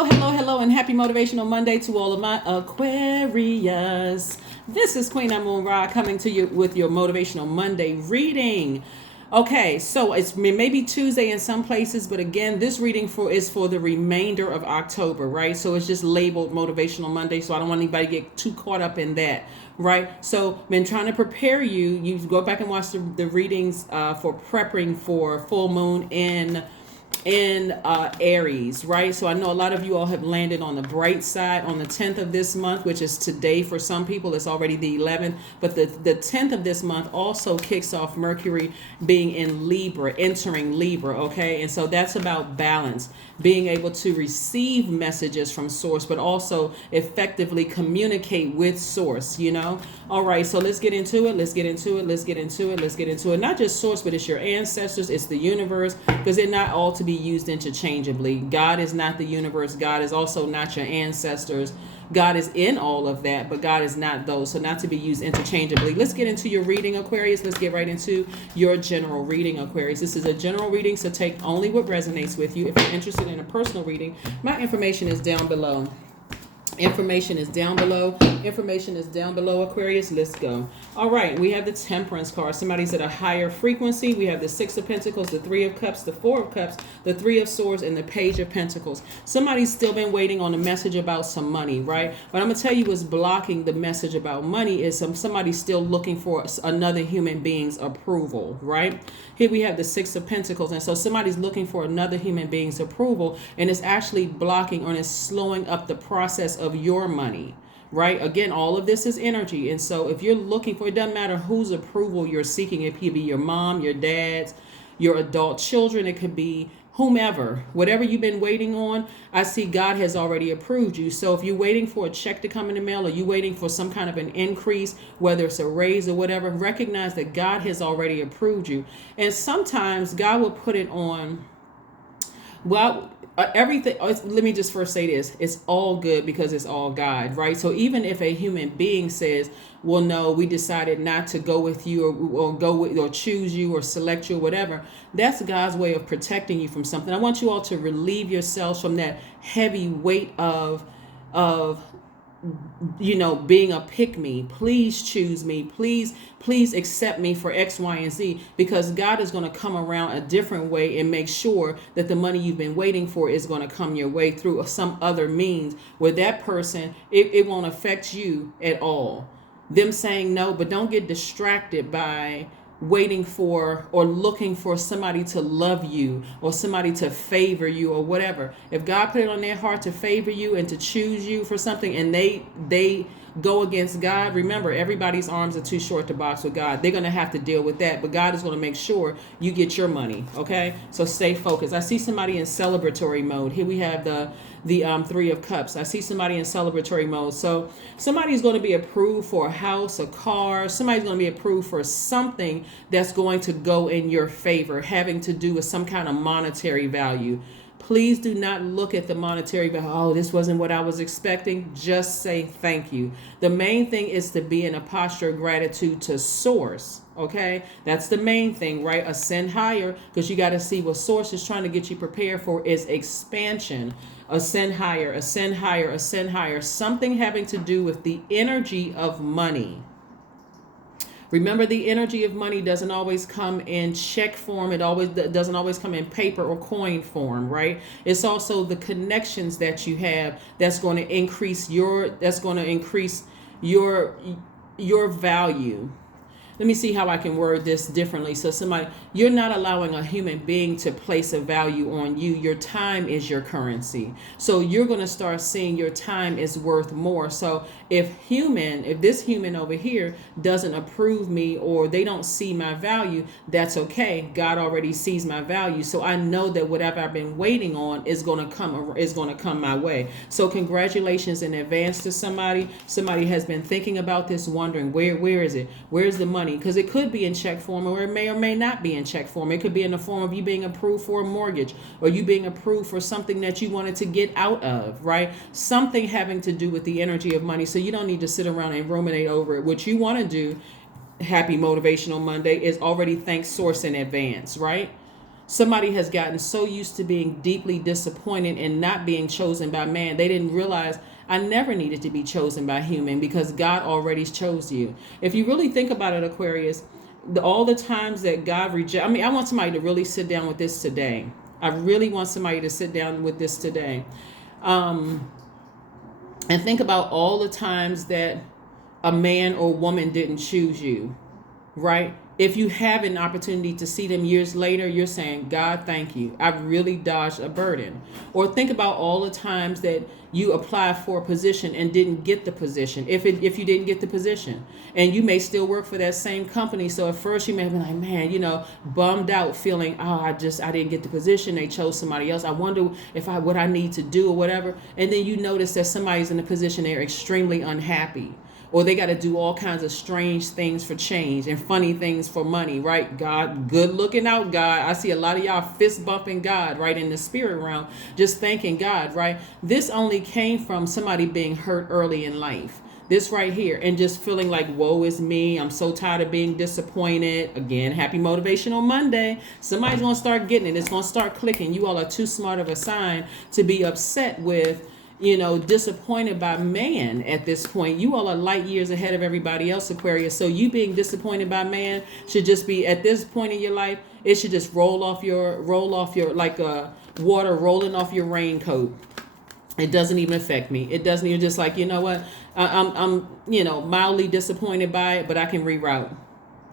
Hello, and happy Motivational Monday to all of my Aquarius. This is Queen Amun Ra coming to you with your Motivational Monday reading. Okay, so it may be Tuesday in some places, but again, this reading is for the remainder of October, right? So it's just labeled Motivational Monday, so I don't want anybody to get too caught up in that, right? So been trying to prepare you. You go back and watch the readings for prepping for full moon in Aries, right? So I know a lot of you all have landed on the bright side on the 10th of this month, which is today for some people. It's already the 11th, but the 10th of this month also kicks off Mercury being in Libra, entering Libra, okay? And so that's about balance, being able to receive messages from source, but also effectively communicate with source, you know? All right, so let's get into it. Let's get into it. Let's get into it. Let's get into it. Not just source, but it's your ancestors, it's the universe, because they're not all to be used interchangeably. God is not the universe. God is also not your ancestors. God is in all of that, but God is not those. So not to be used interchangeably. Let's get into your reading, Aquarius. Let's get right into your general reading, Aquarius. This is a general reading, so take only what resonates with you. If you're interested in a personal reading, my information is down below. Information is down below. Information is down below, Aquarius. Let's go. All right, we have the Temperance card. Somebody's at a higher frequency. We have the Six of Pentacles, the Three of Cups, the Four of Cups, the Three of Swords, and the Page of Pentacles. Somebody's still been waiting on a message about some money, right? But I'm going to tell you what's blocking the message about money is somebody's still looking for another human being's approval, right? Here we have the Six of Pentacles, and so somebody's looking for another human being's approval, and it's actually blocking or it's slowing up the process of your money, right? Again, all of this is energy, and so if you're looking for, it doesn't matter whose approval you're seeking. It could be your mom, your dad's, your adult children, it could be whomever, whatever you've been waiting on. I see God has already approved you. So if you're waiting for a check to come in the mail, or you waiting for some kind of an increase, whether it's a raise or whatever, recognize that God has already approved you. And sometimes God will put it on, well, everything. Let me just first say this: it's all good because it's all God, right? So even if a human being says, well, no, we decided not to go with you, or go with, or choose you, or select you, or whatever, that's God's way of protecting you from something. I want you all to relieve yourselves from that heavy weight of being a pick me. Please choose me. Please accept me for X, Y, and Z, because God is going to come around a different way and make sure that the money you've been waiting for is going to come your way through some other means where that person, it won't affect you at all. Them saying no, but don't get distracted by waiting for or looking for somebody to love you or somebody to favor you or whatever. If God put it on their heart to favor you and to choose you for something, and they go against God, remember, everybody's arms are too short to box with God. They're going to have to deal with that, but God is going to make sure you get your money, okay? So stay focused. I see somebody in celebratory mode. Here we have the Three of Cups. I see somebody in celebratory mode. So somebody's going to be approved for a house, a car. Somebody's going to be approved for something that's going to go in your favor, having to do with some kind of monetary value. Please do not look at the monetary value. Oh, this wasn't what I was expecting. Just say thank you. The main thing is to be in a posture of gratitude to source. Okay, that's the main thing, right? Ascend higher, because you got to see what source is trying to get you prepared for is expansion. Ascend higher, ascend higher, ascend higher. Something having to do with the energy of money. Remember, the energy of money doesn't always come in check form. It always doesn't always come in paper or coin form, right? It's also the connections that you have that's going to increase your value. Let me see how I can word this differently. So you're not allowing a human being to place a value on you. Your time is your currency. So you're going to start seeing your time is worth more. So if this human over here doesn't approve me, or they don't see my value, that's okay. God already sees my value. So I know that whatever I've been waiting on is going to come my way. So congratulations in advance to somebody. Somebody has been thinking about this, wondering where is it? Where's the money? Because it could be in check form, or it may or may not be in check form. It could be in the form of you being approved for a mortgage, or you being approved for something that you wanted to get out of, right? Something having to do with the energy of money. So you don't need to sit around and ruminate over it. What you want to do, happy Motivational Monday, is already thank source in advance, right? Somebody has gotten so used to being deeply disappointed and not being chosen by man, they didn't realize I never needed to be chosen by human because God already chose you. If you really think about it, Aquarius, all the times that God rejected, I mean, I want somebody to really sit down with this today. I really want somebody to sit down with this today. And think about all the times that a man or woman didn't choose you, right? If you have an opportunity to see them years later, you're saying, God, thank you. I've really dodged a burden. Or think about all the times that you applied for a position and didn't get the position. If you didn't get the position, and you may still work for that same company. So at first you may have been like, man, bummed out, feeling, oh, I didn't get the position. They chose somebody else. I wonder what I need to do or whatever. And then you notice that somebody's in a position they're extremely unhappy. Or they got to do all kinds of strange things for change and funny things for money, right? God, good looking out, God. I see a lot of y'all fist bumping God, right, in the spirit realm, just thanking God, right? This only came from somebody being hurt early in life. This right here, and just feeling like, woe is me. I'm so tired of being disappointed. Again, happy Motivational Monday. Somebody's going to start getting it. It's going to start clicking. You all are too smart of a sign to be upset with, disappointed by man at this point. You all are light years ahead of everybody else, Aquarius. So you being disappointed by man should just be, at this point in your life, it should just roll off your like water rolling off your raincoat. It doesn't even affect me. It doesn't even, just like, you know what? I'm mildly disappointed by it, but I can reroute,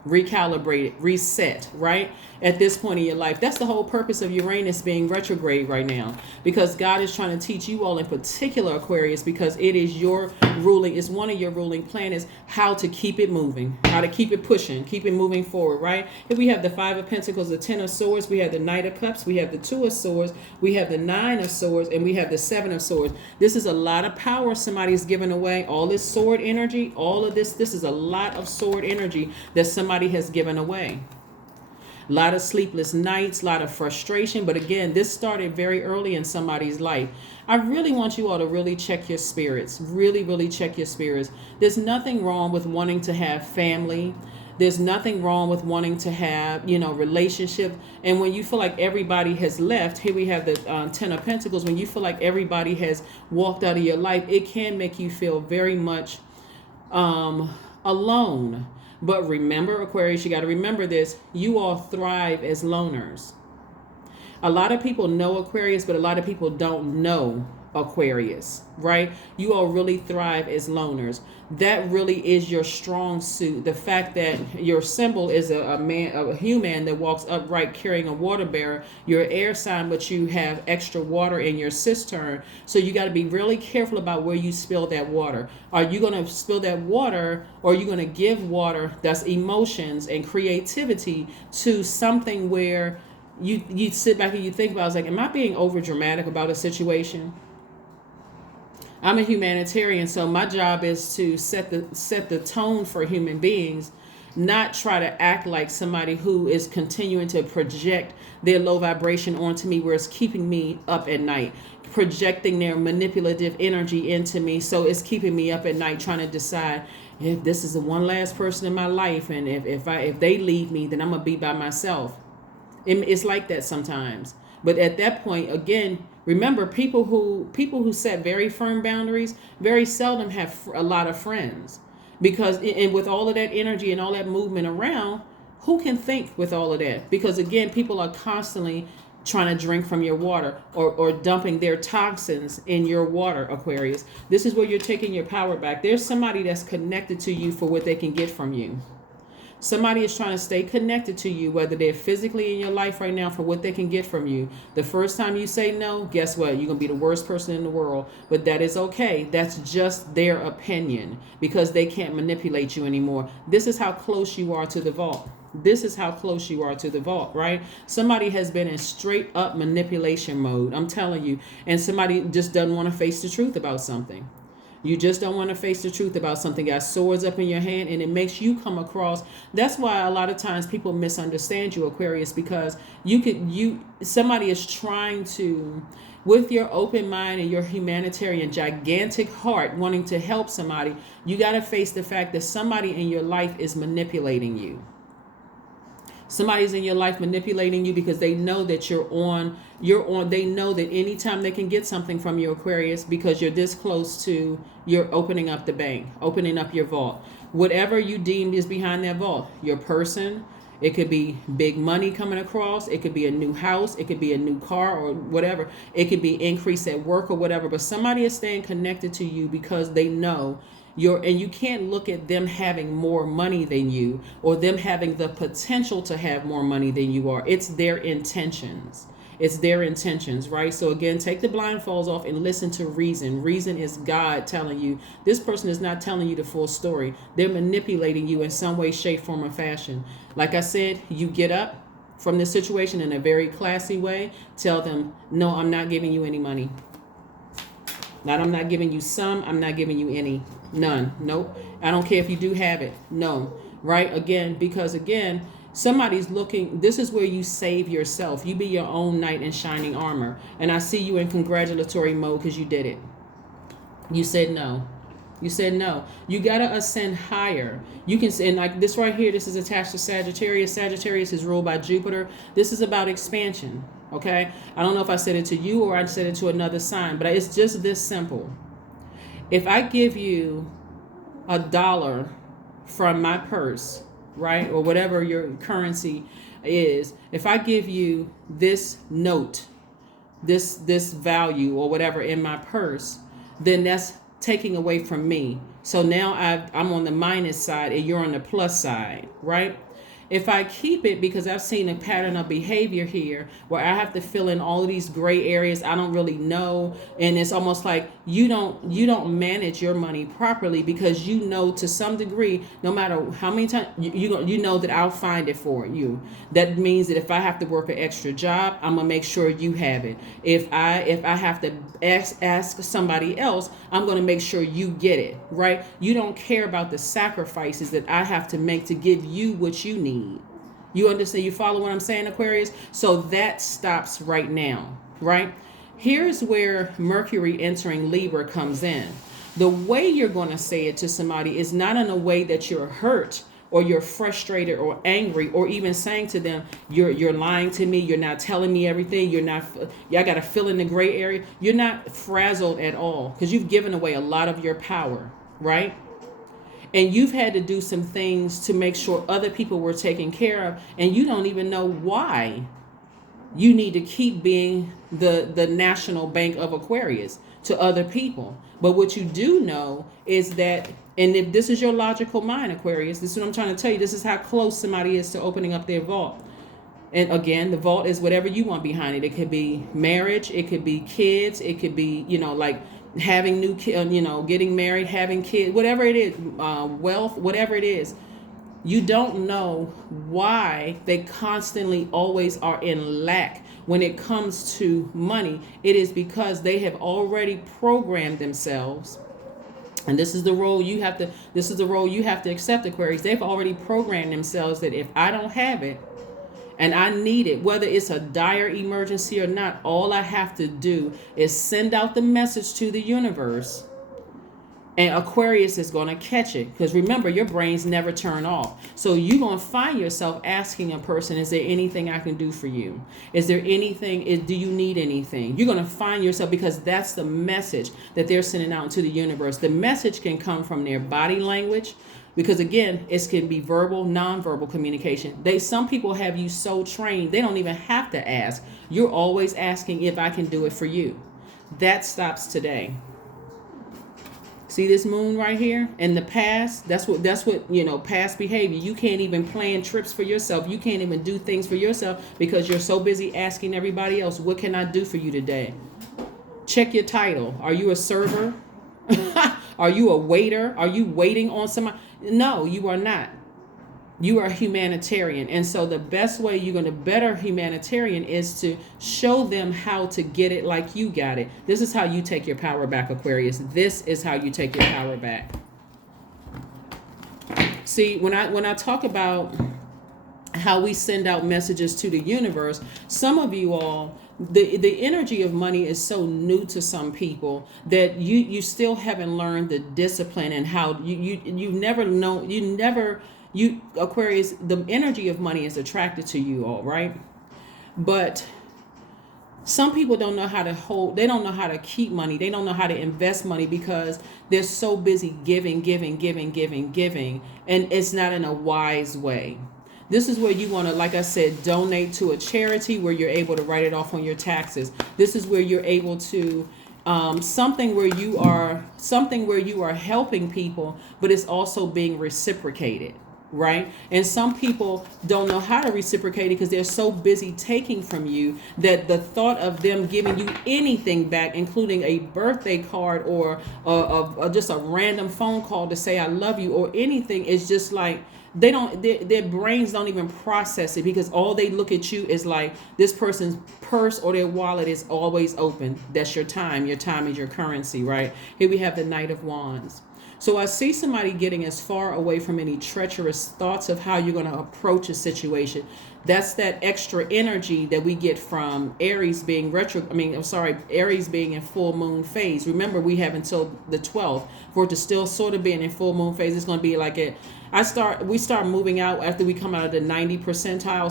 recalibrate it, reset, right? At this point in your life. That's the whole purpose of Uranus being retrograde right now, because God is trying to teach you all, in particular, Aquarius, because it is it's one of your ruling planets, how to keep it moving, how to keep it pushing, keep it moving forward, right? If we have the 5 of Pentacles, the 10 of Swords, we have the Knight of Cups, we have the 2 of Swords, we have the 9 of Swords, and we have the 7 of Swords. This is a lot of power somebody's giving away. All this sword energy, all of this is a lot of sword energy that somebody has given away. A lot of sleepless nights, a lot of frustration. But again, this started very early in somebody's life. I really want you all to really check your spirits. Really, really check your spirits. There's nothing wrong with wanting to have family. There's nothing wrong with wanting to have, relationship. And when you feel like everybody has left, here we have the 10 of Pentacles. When you feel like everybody has walked out of your life, it can make you feel very much alone. But remember, Aquarius, you got to remember this. You all thrive as loners. A lot of people know Aquarius, but a lot of people don't know Aquarius, right? You all really thrive as loners. That really is your strong suit. The fact that your symbol is a human that walks upright carrying a water bearer. You're an air sign, but you have extra water in your cistern. So you got to be really careful about where you spill that water. Are you going to spill that water, or are you going to give water that's emotions and creativity to something where you sit back and you think about, am I being over dramatic about a situation? I'm a humanitarian, so my job is to set the tone for human beings, not try to act like somebody who is continuing to project their low vibration onto me, where it's keeping me up at night, projecting their manipulative energy into me. So it's keeping me up at night trying to decide if this is the one last person in my life, and if they leave me, then I'm gonna be by myself. It's like that sometimes. But at that point, again, remember, people who set very firm boundaries very seldom have a lot of friends, because and with all of that energy and all that movement around, who can think with all of that? Because again, people are constantly trying to drink from your water, or dumping their toxins in your water, Aquarius. This is where you're taking your power back. There's somebody that's connected to you for what they can get from you. Somebody is trying to stay connected to you, whether they're physically in your life right now, for what they can get from you. The first time you say no, guess what? You're going to be the worst person in the world. But that is okay. That's just their opinion, because they can't manipulate you anymore. This is how close you are to the vault. This is how close you are to the vault, right? Somebody has been in straight up manipulation mode, I'm telling you. And somebody just doesn't want to face the truth about something. You just don't want to face the truth about something. Got swords up in your hand, and it makes you come across. That's why a lot of times people misunderstand you, Aquarius, because somebody is trying to, with your open mind and your humanitarian gigantic heart, wanting to help somebody, you got to face the fact that somebody in your life is manipulating you. Somebody's in your life manipulating you because they know that they know that anytime they can get something from you, Aquarius, because you're this close to, you're opening up the bank, opening up your vault. Whatever you deemed is behind that vault, your person, it could be big money coming across. It could be a new house. It could be a new car or whatever. It could be increase at work or whatever. But somebody is staying connected to you because they know and you can't look at them having more money than you or them having the potential to have more money than you are. It's their intentions. It's their intentions, right? So again, take the blindfolds off and listen to reason. Reason is God telling you. This person is not telling you the full story. They're manipulating you in some way, shape, form, or fashion. Like I said, you get up from this situation in a very classy way. Tell them, no, I'm not giving you any money. I'm not giving you some. I'm not giving you any. None. Nope. I don't care if you do have it. No. Right? Again, because again, somebody's looking. This is where you save yourself. You be your own knight in shining armor. And I see you in congratulatory mode because you did it. You said no. You said no. You got to ascend higher. You can, and like this right here, this is attached to Sagittarius. Sagittarius is ruled by Jupiter. This is about expansion. Okay? I don't know if I said it to you or I said it to another sign, but it's just this simple. If I give you $1 from my purse, right, or whatever your currency is, if I give you this note, this value or whatever in my purse, then that's taking away from me. So now I'm on the minus side and you're on the plus side, right? If I keep it, because I've seen a pattern of behavior here where I have to fill in all of these gray areas I don't really know, and it's almost like you don't manage your money properly because you know to some degree, no matter how many times you know that I'll find it for you. That means that if I have to work an extra job, I'm gonna make sure you have it. If I have to ask somebody else, I'm gonna make sure you get it, right? You don't care about the sacrifices that I have to make to give you what you need. You understand? You follow what I'm saying, Aquarius? So that stops right now, right? Here's where Mercury entering Libra comes in. The way you're going to say it to somebody is not in a way that you're hurt or you're frustrated or angry or even saying to them, you're lying to me, you're not telling me everything, I got to fill in the gray area. You're not frazzled at all because you've given away a lot of your power, right? And you've had to do some things to make sure other people were taken care of, and you don't even know why you need to keep being the national bank of Aquarius to other people. But what you do know is that, and if this is your logical mind, Aquarius, this is what I'm trying to tell you. This is how close somebody is to opening up their vault. And again, the vault is whatever you want behind it. It could be marriage. It could be kids. It could be, like having new kids, getting married, having kids, whatever it is, wealth, whatever it is. You don't know why they constantly always are in lack when it comes to money. It is because they have already programmed themselves. And this is the role you have to accept, Aquarius. They've already programmed themselves that if I don't have it, and I need it, whether it's a dire emergency or not, all I have to do is send out the message to the universe, and Aquarius is going to catch it. Because remember, your brains never turn off. So you're going to find yourself asking a person, is there anything I can do for you? Is there anything, do you need anything? You're going to find yourself, because that's the message that they're sending out to the universe. The message can come from their body language, because again, it can be verbal, nonverbal communication. Some people have you so trained, they don't even have to ask. You're always asking if I can do it for you. That stops today. See this moon right here? In the past, that's what past behavior. You can't even plan trips for yourself. You can't even do things for yourself because you're so busy asking everybody else, what can I do for you today? Check your title. Are you a server? Are you a waiter? Are you waiting on somebody? No, you are not. You are a humanitarian. And so the best way you're going to better humanitarian is to show them how to get it like you got it. This is how you take your power back, Aquarius. This is how you take your power back. See, when I talk about how we send out messages to the universe, some of you all, the energy of money is so new to some people that you still haven't learned the discipline and how you never know, You, Aquarius, the energy of money is attracted to you all, right? But some people don't know how to hold, they don't know how to keep money. They don't know how to invest money because they're so busy giving, and it's not in a wise way. This is where you want to, like I said, donate to a charity where you're able to write it off on your taxes. This is where you're able to something where you are helping people, but it's also being reciprocated, right? And some people don't know how to reciprocate it because they're so busy taking from you that the thought of them giving you anything back, including a birthday card or just a random phone call to say I love you or anything, is just like they don't, their brains don't even process it, because all they look at you is like this person's purse or their wallet is always open. That's your time. Your time is your currency, right? Here we have the Knight of Wands. So I see somebody getting as far away from any treacherous thoughts of how you're going to approach a situation. That's that extra energy that we get from Aries being Aries being in full moon phase. Remember, we have until the 12th for it to still sort of be in full moon phase. It's going to be like we start moving out after we come out of the 90 percentile.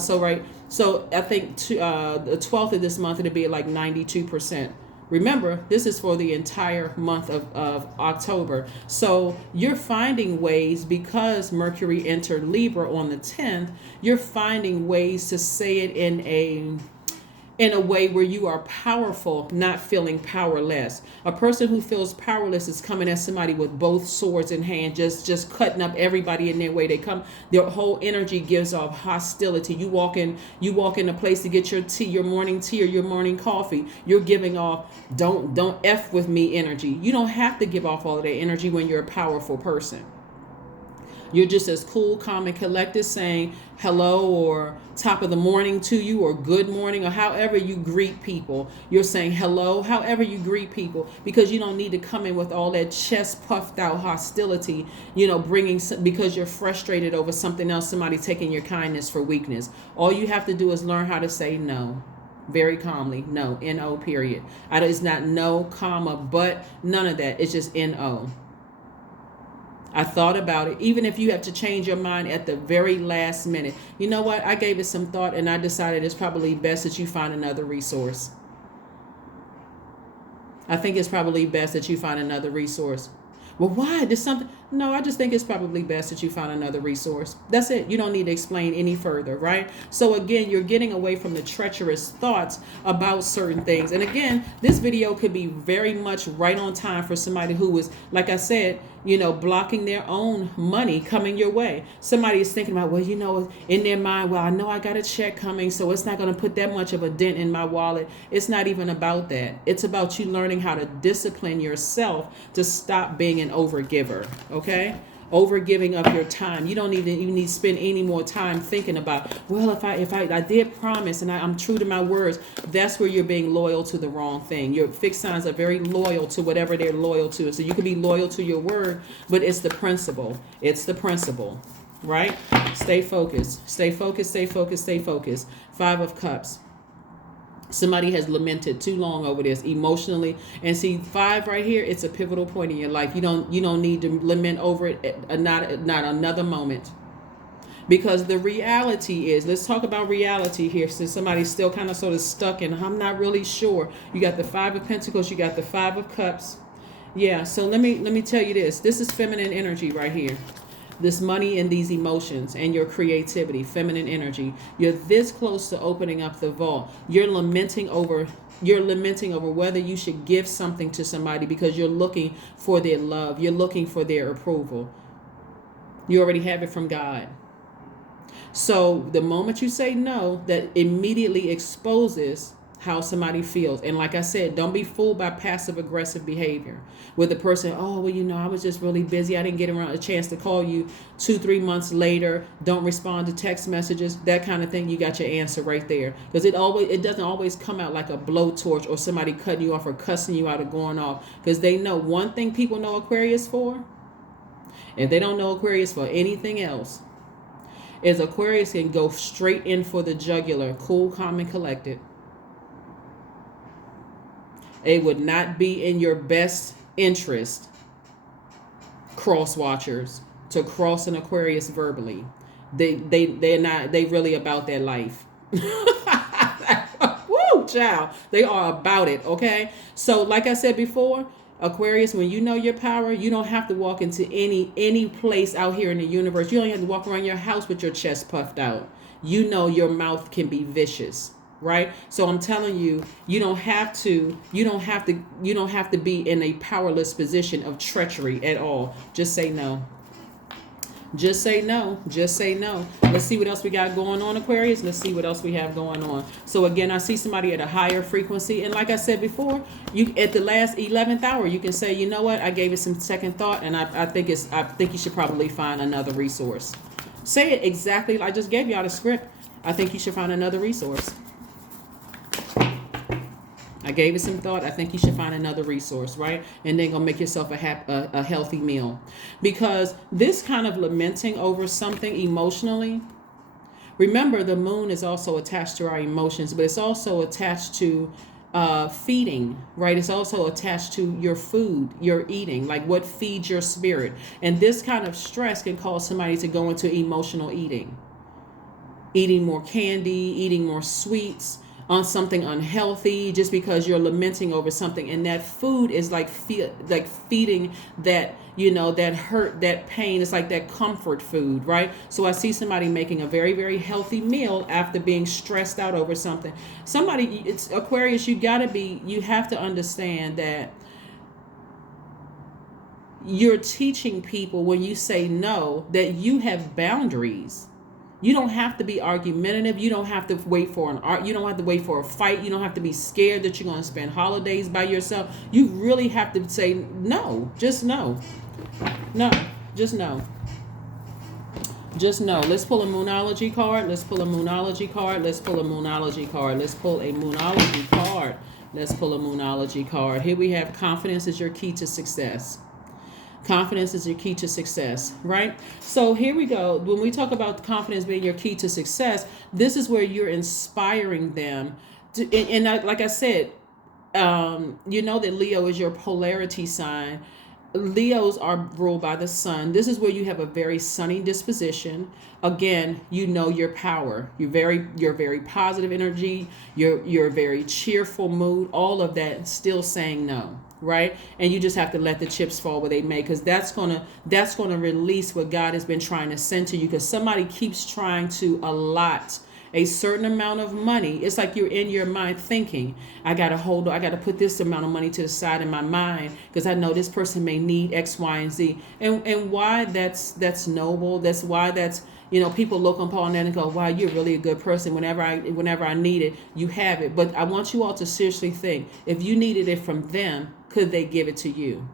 So I think the 12th of this month, it'll be like 92%. Remember, this is for the entire month of October. So you're finding ways, because Mercury entered Libra on the 10th, you're finding ways to say it in a way where you are powerful, not feeling powerless. A person who feels powerless is coming at somebody with both swords in hand, just cutting up everybody in their way. Their whole energy gives off hostility. You walk in a place to get your tea, your morning tea or your morning coffee. You're giving off don't F with me energy. You don't have to give off all of that energy when you're a powerful person. You're just as cool, calm, and collected, saying hello or top of the morning to you, or good morning, or however you greet people. You're saying hello, however you greet people, because you don't need to come in with all that chest puffed out hostility, because you're frustrated over something else, somebody taking your kindness for weakness. All you have to do is learn how to say no. Very calmly, no, N-O, period. It's not no, comma, but, none of that. It's just N-O. I thought about it. Even if you have to change your mind at the very last minute, you know what? I gave it some thought and I decided it's probably best that you find another resource. I think it's probably best that you find another resource. Well, why? There's something. No, I just think it's probably best that you find another resource. That's it. You don't need to explain any further, right? So again, you're getting away from the treacherous thoughts about certain things. And again, this video could be very much right on time for somebody who is, like I said, blocking their own money coming your way. Somebody is thinking about, in their mind, I know I got a check coming, so it's not going to put that much of a dent in my wallet. It's not even about that. It's about you learning how to discipline yourself to stop being an overgiver. Okay? Overgiving of your time. You don't even need to spend any more time thinking about, if I did promise and I'm true to my words. That's where you're being loyal to the wrong thing. Your fixed signs are very loyal to whatever they're loyal to. So you can be loyal to your word, but it's the principle. It's the principle, right? Stay focused. Stay focused. Stay focused. Stay focused. 5 of Cups. Somebody has lamented too long over this emotionally, and see 5 right here. It's a pivotal point in your life. You don't need to lament over it. Not another moment, because the reality is. Let's talk about reality here, since somebody's still kind of sort of stuck and I'm not really sure. You got the 5 of Pentacles. You got the 5 of Cups. Yeah. So let me tell you this. This is feminine energy right here. This money and these emotions and your creativity, feminine energy. You're this close to opening up the vault. You're lamenting over whether you should give something to somebody because you're looking for their love. You're looking for their approval. You already have it from God. So the moment you say no, that immediately exposes how somebody feels. And like I said, don't be fooled by passive aggressive behavior with the person. I was just really busy. I didn't get around a chance to call you 2-3 months later. Don't respond to text messages, that kind of thing. You got your answer right there, because it doesn't always come out like a blowtorch or somebody cutting you off or cussing you out or going off, because they know one thing people know Aquarius for. If they don't know Aquarius for anything else, is Aquarius can go straight in for the jugular, cool, calm, and collected. It would not be in your best interest, cross watchers, to cross an Aquarius verbally. They're not, they really about their life. Woo, child. They are about it, okay? So like I said before, Aquarius, when you know your power, you don't have to walk into any place out here in the universe. You don't have to walk around your house with your chest puffed out. You know your mouth can be vicious, right? So I'm telling you, you don't have to be in a powerless position of treachery at all. Just say no. Just say no. Just say no. Let's see what else we got going on, Aquarius. Let's see what else we have going on. So again, I see somebody at a higher frequency. And like I said before, you at the last 11th hour, you can say, you know what? I gave it some second thought, and I think you should probably find another resource. Say it exactly. I just gave y'all the script. I think you should find another resource. I gave it some thought. I think you should find another resource, right? And then go make yourself a healthy meal. Because this kind of lamenting over something emotionally, remember the moon is also attached to our emotions, but it's also attached to feeding, right? It's also attached to your food, your eating, like what feeds your spirit. And this kind of stress can cause somebody to go into emotional eating more candy, eating more sweets, on something unhealthy, just because you're lamenting over something. And that food is like feeding that, that hurt, that pain. It's like that comfort food, right? So I see somebody making a very, very healthy meal after being stressed out over something. It's Aquarius, you have to understand that you're teaching people when you say no, that you have boundaries. You don't have to be argumentative. You don't have to wait for you don't have to wait for a fight. You don't have to be scared that you're going to spend holidays by yourself. You really have to say no. Just no. No. Just no. Just no. Let's pull a Moonology card. Let's pull a Moonology card. Let's pull a Moonology card. Let's pull a Moonology card. Let's pull a Moonology card. Here we have confidence is your key to success. Confidence is your key to success, right? So here we go. When we talk about confidence being your key to success, this is where you're inspiring them. Like I said, you know that Leo is your polarity sign. Leos are ruled by the sun. This is where you have a very sunny disposition. Again, you know your power. You're very positive energy. You're very cheerful mood. All of that still saying no. Right? And you just have to let the chips fall where they may, because that's gonna release what God has been trying to send to you. Because somebody keeps trying to allot a certain amount of money. It's like you're in your mind thinking, I gotta put this amount of money to the side in my mind because I know this person may need X, Y, and Z. And why that's noble. That's why that's, people look upon that and go, wow, you're really a good person. Whenever I need it, you have it. But I want you all to seriously think, if you needed it from them, could they give it to you?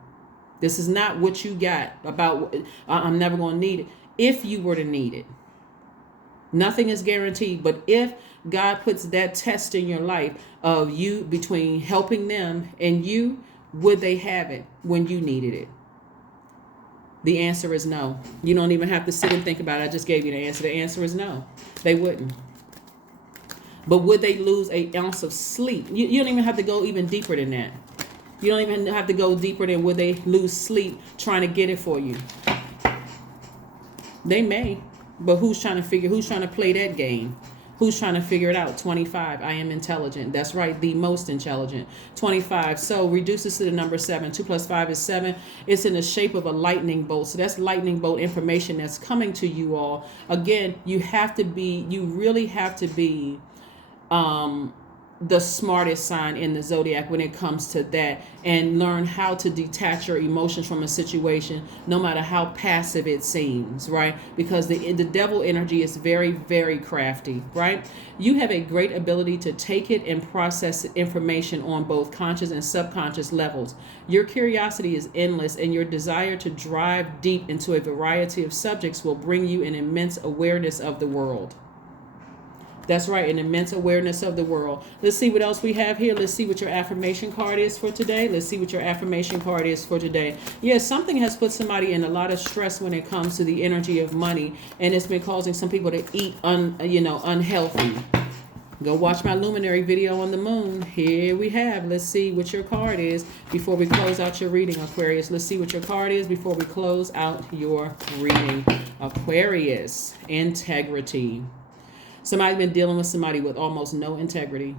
This is not what you got about, I'm never going to need it. If you were to need it, nothing is guaranteed. But if God puts that test in your life of you between helping them and you, would they have it when you needed it? The answer is no. You don't even have to sit and think about it. I just gave you the answer. The answer is no. They wouldn't. But would they lose an ounce of sleep? You don't even have to go even deeper than that. You don't even have to go deeper than would they lose sleep trying to get it for you. They may, but who's trying to play that game? Who's trying to figure it out? 25, I am intelligent. That's right, the most intelligent. 25, so reduces to the number 7. 2 plus 5 is 7. It's in the shape of a lightning bolt. So that's lightning bolt information that's coming to you all. Again, you really have to be the smartest sign in the zodiac when it comes to that, and learn how to detach your emotions from a situation, no matter how passive it seems, right? Because the devil energy is very, very crafty, right? You have a great ability to take it and process information on both conscious and subconscious levels. Your curiosity is endless, and your desire to drive deep into a variety of subjects will bring you an immense awareness of the world. That's right, an immense awareness of the world. Let's see what else we have here. Let's see what your affirmation card is for today. Let's see what your affirmation card is for today. Yes, something has put somebody in a lot of stress when it comes to the energy of money, and it's been causing some people to eat unhealthy. Go watch my luminary video on the moon. Here we have. Let's see what your card is before we close out your reading, Aquarius. Let's see what your card is before we close out your reading. Aquarius, integrity. Somebody's been dealing with somebody with almost no integrity.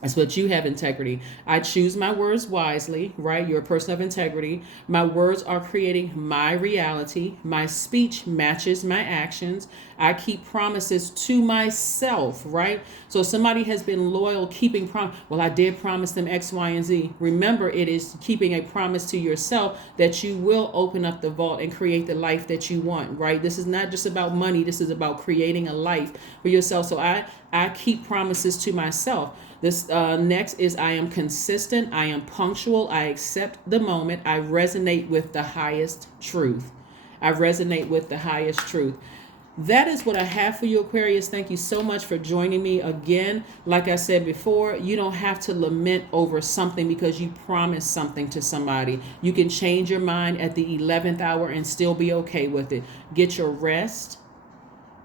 That's what you have, integrity. I choose my words wisely, right? You're a person of integrity. My words are creating my reality. My speech matches my actions. I keep promises to myself, right? So somebody has been loyal, keeping promise. Well, I did promise them X, Y, and Z. Remember, it is keeping a promise to yourself that you will open up the vault and create the life that you want, right? This is not just about money. This is about creating a life for yourself. So I keep promises to myself. This next is I am consistent. I am punctual. I accept the moment. I resonate with the highest truth. I resonate with the highest truth. That is what I have for you, Aquarius. Thank you so much for joining me again. Like I said before, you don't have to lament over something because you promised something to somebody. You can change your mind at the 11th hour and still be okay with it. Get your rest.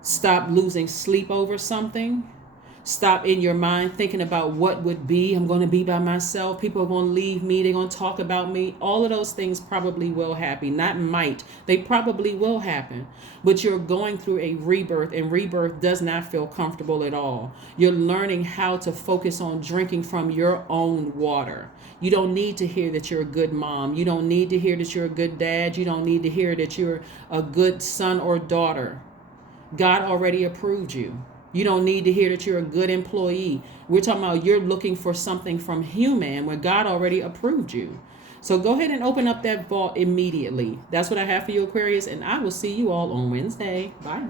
Stop losing sleep over something. Stop in your mind thinking about what would be. I'm going to be by myself. People are going to leave me. They're going to talk about me. All of those things probably will happen. Not might. They probably will happen. But you're going through a rebirth, and rebirth does not feel comfortable at all. You're learning how to focus on drinking from your own water. You don't need to hear that you're a good mom. You don't need to hear that you're a good dad. You don't need to hear that you're a good son or daughter. God already approved you. You don't need to hear that you're a good employee. We're talking about you're looking for something from human where God already approved you. So go ahead and open up that vault immediately. That's what I have for you, Aquarius, and I will see you all on Wednesday. Bye.